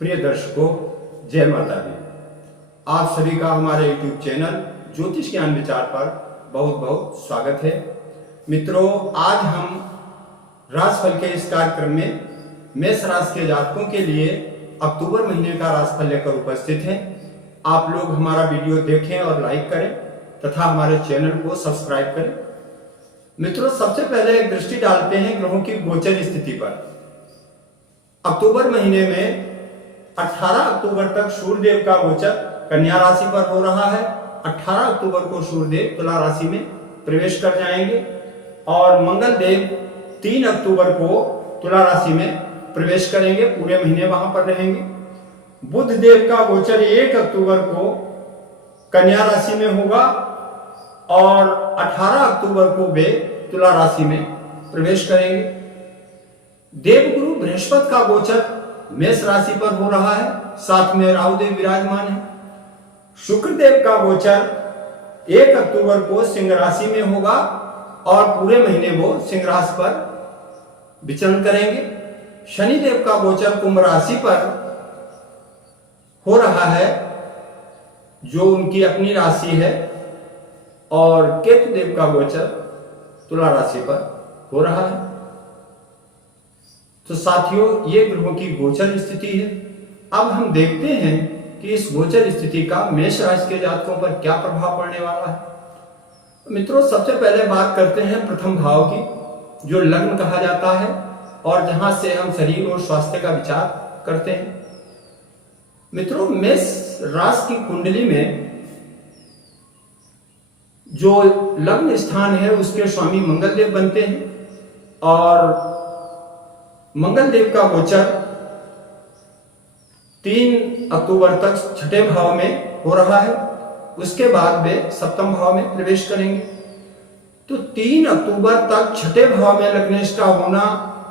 प्रिय दर्शकों, जय माता दी। आप सभी का हमारे YouTube चैनल ज्योतिष ज्ञान विचार पर बहुत बहुत स्वागत है। मित्रों, आज हम राशिफल के इस कार्यक्रम में मेष राशि के जातकों के लिए अक्टूबर महीने का राशिफल लेकर उपस्थित हैं। आप लोग हमारा वीडियो देखें और लाइक करें तथा हमारे चैनल को सब्सक्राइब करें। मित्रों, सबसे पहले एक दृष्टि डालते हैं ग्रहों की गोचर स्थिति पर। अक्टूबर महीने में 18 अक्टूबर तक सूर्यदेव का गोचर कन्या राशि पर हो रहा है। 18 अक्टूबर को सूर्यदेव तुला राशि में प्रवेश कर जाएंगे और मंगल देव 3 अक्टूबर को तुला राशि में प्रवेश करेंगे, पूरे महीने वहां पर रहेंगे। बुध देव का गोचर 1 अक्टूबर को कन्या राशि में होगा और 18 अक्टूबर को वे तुला राशि में प्रवेश करेंगे। देवगुरु बृहस्पति का गोचर मेष राशि पर हो रहा है, साथ में राहुदेव विराजमान है। शुक्रदेव का गोचर 1 अक्टूबर को सिंह राशि में होगा और पूरे महीने वो सिंह राशि पर विचरण करेंगे। शनिदेव का गोचर कुंभ राशि पर हो रहा है, जो उनकी अपनी राशि है, और केतु देव का गोचर तुला राशि पर हो रहा है। तो साथियों, ये ग्रहों की गोचर स्थिति है। अब हम देखते हैं कि इस गोचर स्थिति का मेष राशि के जातकों पर क्या प्रभाव पड़ने वाला है। मित्रों, सबसे पहले बात करते हैं प्रथम भाव की, जो लग्न कहा जाता है और जहां से हम शरीर और स्वास्थ्य का विचार करते हैं। मित्रों, मेष राशि की कुंडली में जो लग्न स्थान है उसके स्वामी मंगल देव बनते हैं और मंगल देव का गोचर 3 अक्टूबर तक छठे भाव में हो रहा है। उसके बाद वे सप्तम भाव में प्रवेश करेंगे। तो 3 अक्टूबर तक छठे भाव में लग्नेश का होना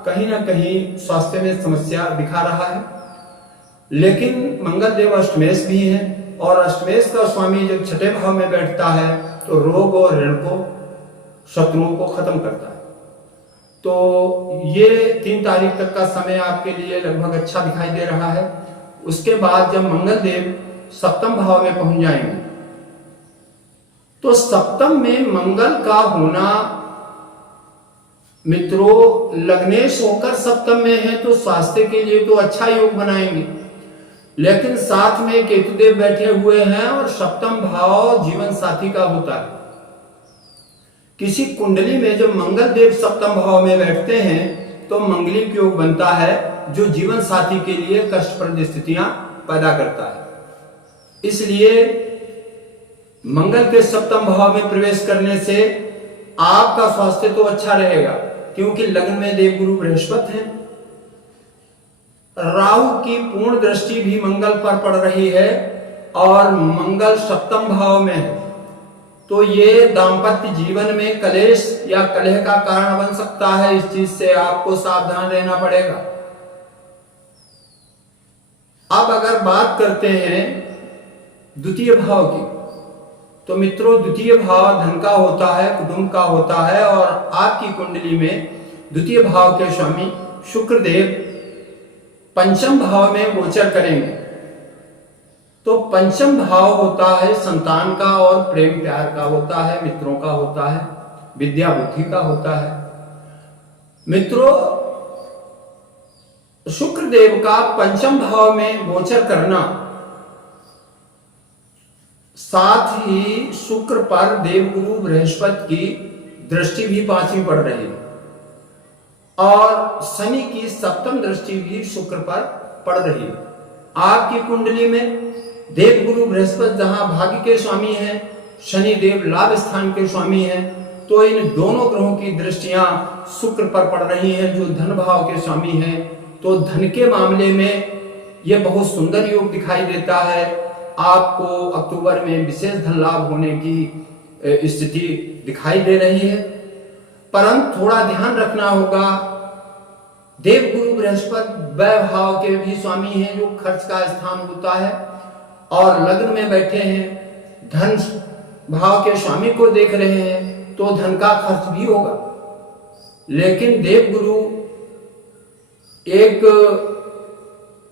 कहीं ना कहीं स्वास्थ्य में समस्या दिखा रहा है। लेकिन मंगल देव अष्टमेश भी है और अष्टमेश का स्वामी जब छठे भाव में बैठता है तो रोग और ऋण को, शत्रुओं को खत्म करता है। तो ये 3 तारीख तक का समय आपके लिए लगभग अच्छा दिखाई दे रहा है। उसके बाद जब मंगल देव सप्तम भाव में पहुंच जाएंगे तो सप्तम में मंगल का होना, मित्रों, लग्नेश होकर सप्तम में है तो स्वास्थ्य के लिए तो अच्छा योग बनाएंगे, लेकिन साथ में केतुदेव बैठे हुए हैं और सप्तम भाव जीवन साथी का होता है। किसी कुंडली में जब मंगल देव सप्तम भाव में बैठते हैं तो मंगलिक योग बनता है, जो जीवन साथी के लिए कष्टप्रद स्थितियां पैदा करता है। इसलिए मंगल के सप्तम भाव में प्रवेश करने से आपका स्वास्थ्य तो अच्छा रहेगा, क्योंकि लग्न में देवगुरु बृहस्पति हैं। राहु की पूर्ण दृष्टि भी मंगल पर पड़ रही है और मंगल सप्तम भाव में है, तो ये दाम्पत्य जीवन में कलेश या कलह का कारण बन सकता है। इस चीज से आपको सावधान रहना पड़ेगा। अब अगर बात करते हैं द्वितीय भाव की, तो मित्रों, द्वितीय भाव धन का होता है, कुटुंब का होता है, और आपकी कुंडली में द्वितीय भाव के स्वामी शुक्रदेव पंचम भाव में गोचर करेंगे। तो पंचम भाव होता है संतान का और प्रेम प्यार का होता है, मित्रों का होता है, विद्या बुद्धि का होता है। मित्रों, शुक्रदेव का पंचम भाव में गोचर करना, साथ ही शुक्र पर देवगुरु बृहस्पति की दृष्टि भी 5वीं पड़ रही है और शनि की सप्तम दृष्टि भी शुक्र पर पड़ रही है। आपकी कुंडली में देवगुरु बृहस्पति जहां भाग्य के स्वामी हैं, शनि देव लाभ स्थान के स्वामी हैं, तो इन दोनों ग्रहों की दृष्टियां शुक्र पर पड़ रही हैं, जो धन भाव के स्वामी हैं। तो धन के मामले में यह बहुत सुंदर योग दिखाई देता है। आपको अक्टूबर में विशेष धन लाभ होने की स्थिति दिखाई दे रही है, परंतु थोड़ा ध्यान रखना होगा। देवगुरु बृहस्पति व्यय भाव के भी स्वामी हैं, जो खर्च का स्थान होता है, और लग्न में बैठे हैं, धन भाव के स्वामी को देख रहे हैं, तो धन का खर्च भी होगा। लेकिन देवगुरु एक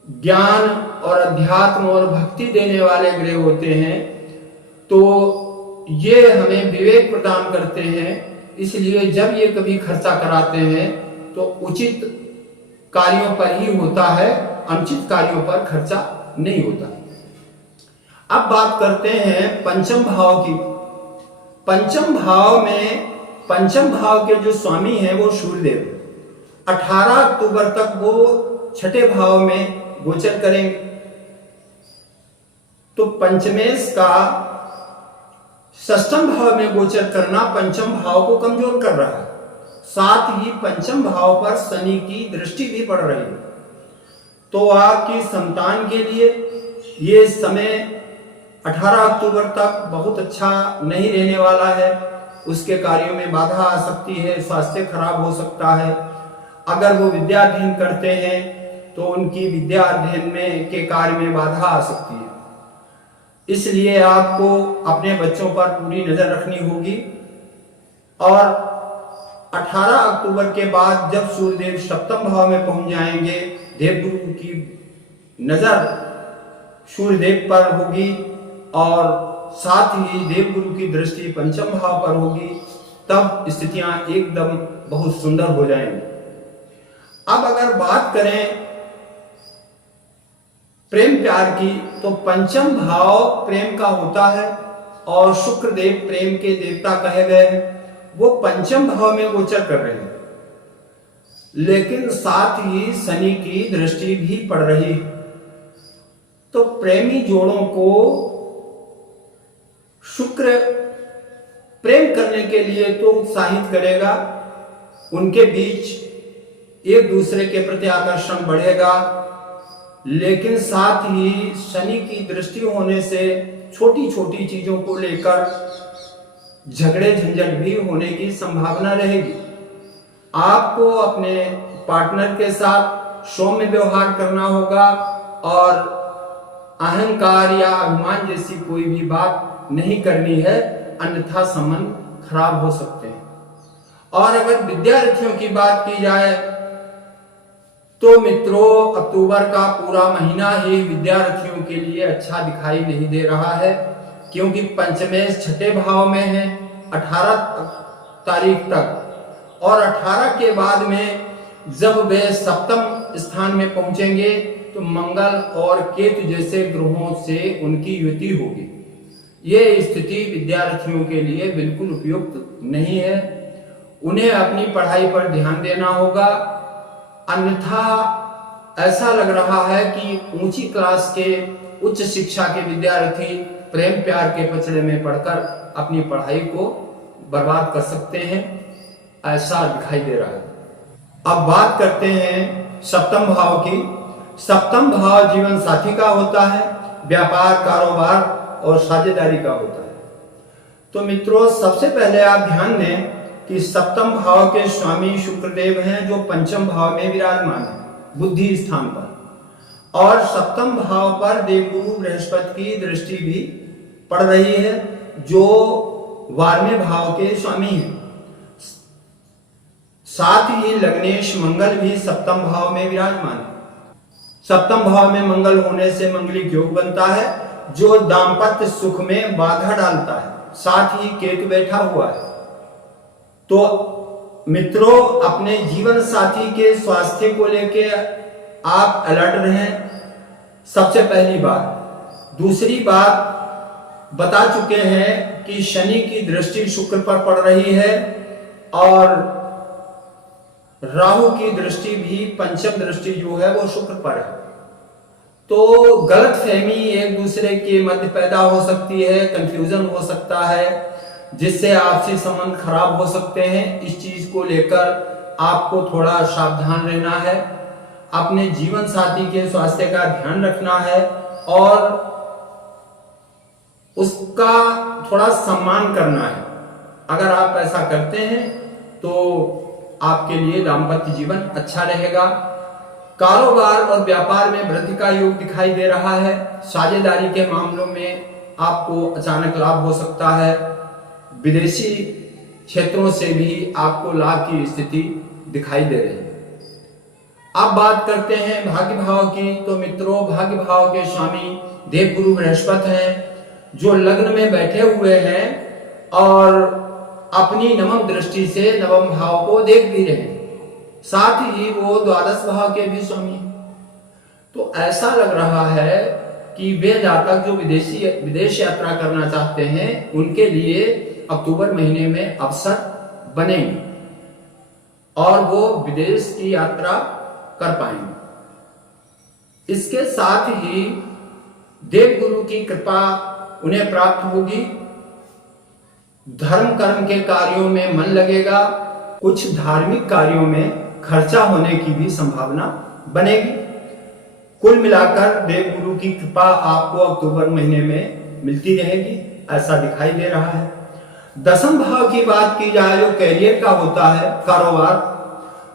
ज्ञान और अध्यात्म और भक्ति देने वाले ग्रह होते हैं, तो ये हमें विवेक प्रदान करते हैं। इसलिए जब ये कभी खर्चा कराते हैं तो उचित कार्यों पर ही होता है, अनुचित कार्यों पर खर्चा नहीं होता। अब बात करते हैं पंचम भाव की। पंचम भाव के जो स्वामी हैं वो सूर्यदेव 18 अक्टूबर तक वो छठे भाव में गोचर करेंगे। तो पंचमेश का षष्ठम भाव में गोचर करना पंचम भाव को कमजोर कर रहा है। साथ ही पंचम भाव पर शनि की दृष्टि भी पड़ रही है। तो आपकी संतान के लिए ये समय 18 अक्टूबर तक बहुत अच्छा नहीं रहने वाला है। उसके कार्यों में बाधा आ सकती है, स्वास्थ्य खराब हो सकता है। अगर वो विद्या अध्ययन करते हैं तो उनकी विद्या अध्ययन में के कार्य में बाधा आ सकती है। इसलिए आपको अपने बच्चों पर पूरी नजर रखनी होगी। और 18 अक्टूबर के बाद जब सूर्यदेव सप्तम भाव में पहुंच जाएंगे, देवगुरु की नजर सूर्यदेव पर होगी और साथ ही देवगुरु की दृष्टि पंचम भाव पर होगी, तब स्थितियां एकदम बहुत सुंदर हो जाएंगी। अब अगर बात करें प्रेम प्यार की, तो पंचम भाव प्रेम का होता है और शुक्रदेव प्रेम के देवता कहे गए हैं। वो पंचम भाव में गोचर कर रहे हैं, लेकिन साथ ही शनि की दृष्टि भी पड़ रही है। तो प्रेमी जोड़ों को शुक्र प्रेम करने के लिए तो उत्साहित करेगा, उनके बीच एक दूसरे के प्रति आकर्षण बढ़ेगा, लेकिन साथ ही शनि की दृष्टि होने से छोटी छोटी चीजों को लेकर झगड़े झंझट भी होने की संभावना रहेगी। आपको अपने पार्टनर के साथ सौम्य व्यवहार करना होगा और अहंकार या अभिमान जैसी कोई भी बात नहीं करनी है, अन्यथा संबंध खराब हो सकते हैं। और अगर विद्यार्थियों की बात की जाए तो मित्रों, अक्टूबर का पूरा महीना ही विद्यार्थियों के लिए अच्छा दिखाई नहीं दे रहा है, क्योंकि पंचमेश छठे भाव में है 18 तारीख तक, और 18 के बाद में जब वे सप्तम स्थान में पहुंचेंगे तो मंगल और केतु जैसे ग्रहों से उनकी युति होगी। ये स्थिति विद्यार्थियों के लिए बिल्कुल उपयुक्त नहीं है। उन्हें अपनी पढ़ाई पर ध्यान देना होगा, अन्यथा ऐसा लग रहा है कि ऊंची क्लास के उच्च शिक्षा के विद्यार्थी प्रेम प्यार के पचड़े में पड़कर अपनी पढ़ाई को बर्बाद कर सकते हैं, ऐसा दिखाई दे रहा है। अब बात करते हैं सप्तम भाव की। सप्तम भाव जीवन साथी का होता है, व्यापार, कारोबार और साझेदारी का होता है। तो मित्रों, सबसे पहले आप ध्यान दें कि सप्तम भाव के स्वामी शुक्रदेव हैं, जो पंचम भाव में विराजमान है बुद्धि स्थान पर, और सप्तम भाव पर देवगुरु बृहस्पति की दृष्टि भी पड़ रही है, जो 12वें भाव के स्वामी हैं। साथ ही लग्नेश मंगल भी सप्तम भाव में विराजमान है। सप्तम भाव में मंगल होने से मंगलिक योग बनता है, जो दाम्पत्य सुख में बाधा डालता है। साथ ही केतु बैठा हुआ है। तो मित्रों, अपने जीवन साथी के स्वास्थ्य को लेके आप अलर्ट रहें, सबसे पहली बात। दूसरी बात, बता चुके हैं कि शनि की दृष्टि शुक्र पर पड़ रही है और राहु की दृष्टि भी, पंचम दृष्टि जो है वो शुक्र पर है। तो गलतफहमी एक दूसरे के मध्य पैदा हो सकती है, कंफ्यूजन हो सकता है, जिससे आपसी संबंध खराब हो सकते हैं। इस चीज को लेकर आपको थोड़ा सावधान रहना है, अपने जीवन साथी के स्वास्थ्य का ध्यान रखना है और उसका थोड़ा सम्मान करना है। अगर आप ऐसा करते हैं तो आपके लिए दाम्पत्य जीवन अच्छा रहेगा। कारोबार और व्यापार में वृद्धि का योग दिखाई दे रहा है। साझेदारी के मामलों में आपको अचानक लाभ हो सकता है। विदेशी क्षेत्रों से भी आपको लाभ की स्थिति दिखाई दे रही है। अब बात करते हैं भाग्य भाव की। तो मित्रों, भाग्य भाव के स्वामी देवगुरु बृहस्पति हैं, जो लग्न में बैठे हुए हैं और अपनी नवम दृष्टि से नवम भाव को देख भी रहे हैं, साथ ही वो द्वादश भाव के भी स्वामी। तो ऐसा लग रहा है कि वे जातक जो विदेश यात्रा करना चाहते हैं, उनके लिए अक्टूबर महीने में अवसर बनेंगे और वो विदेश की यात्रा कर पाएंगे। इसके साथ ही देवगुरु की कृपा उन्हें प्राप्त होगी, धर्म कर्म के कार्यों में मन लगेगा, कुछ धार्मिक कार्यों में खर्चा होने की भी संभावना बनेगी। कुल मिलाकर देवगुरु की कृपा आपको अक्टूबर महीने में मिलती रहेगी, ऐसा दिखाई दे रहा है। दसम भाव की बात की जाए, जो कैरियर का होता है, कारोबार,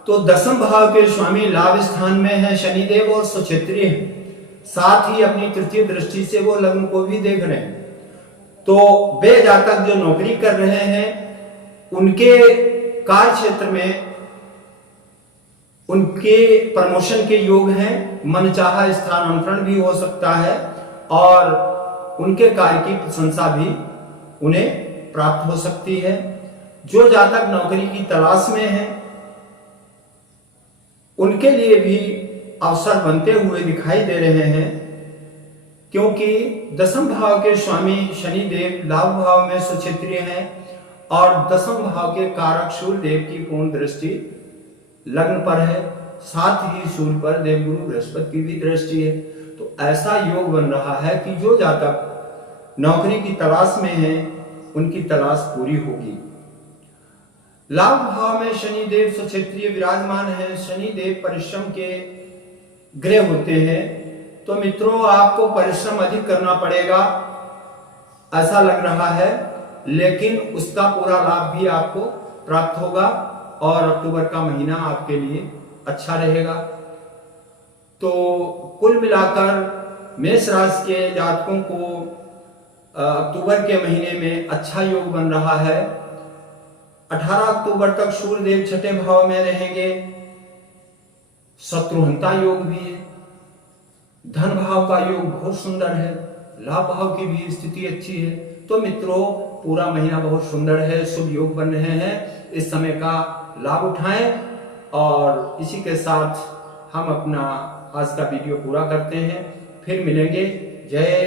तो दसम भाव के स्वामी लाभ स्थान में है शनिदेव और स्वक्षेत्रीय हैं, साथ ही अपनी तृतीय दृष्टि से वो लग्न को भी देख रहे हैं। तो वे जातक जो नौकरी कर रहे हैं, उनके कार्य क्षेत्र में उनके प्रमोशन के योग हैं, मनचाहा स्थानांतरण भी हो सकता है और उनके कार्य की प्रशंसा भी उन्हें प्राप्त हो सकती है। जो जातक नौकरी की तलाश में हैं, उनके लिए भी अवसर बनते हुए दिखाई दे रहे हैं, क्योंकि दसम भाव के स्वामी शनिदेव लाभ भाव में स्वक्षेत्रीय हैं और दसम भाव के कारक सूर्य देव की पूर्ण दृष्टि लग्न पर है, साथ ही सूर्य पर देवगुरु बृहस्पति की भी दृष्टि है। तो ऐसा योग बन रहा है कि जो जातक नौकरी की तलाश में हैं, उनकी तलाश पूरी होगी। लाभ भाव में शनिदेव स्वक्षेत्रीय विराजमान है। शनिदेव परिश्रम के ग्रह होते हैं, तो मित्रों आपको परिश्रम अधिक करना पड़ेगा ऐसा लग रहा है, लेकिन उसका पूरा लाभ भी आपको प्राप्त होगा और अक्टूबर का महीना आपके लिए अच्छा रहेगा। तो कुल मिलाकर मेष राशि के जातकों को अक्टूबर के महीने में अच्छा योग बन रहा है। 18 अक्टूबर तक सूर्य देव छठे भाव में रहेंगे, शत्रुहंता योग भी है, धन भाव का योग बहुत सुंदर है, लाभ भाव की भी स्थिति अच्छी है। तो मित्रों पूरा महीना बहुत सुंदर है, शुभ योग बन रहे हैं, इस समय का लाभ उठाएं। और इसी के साथ हम अपना आज का वीडियो पूरा करते हैं, फिर मिलेंगे। जय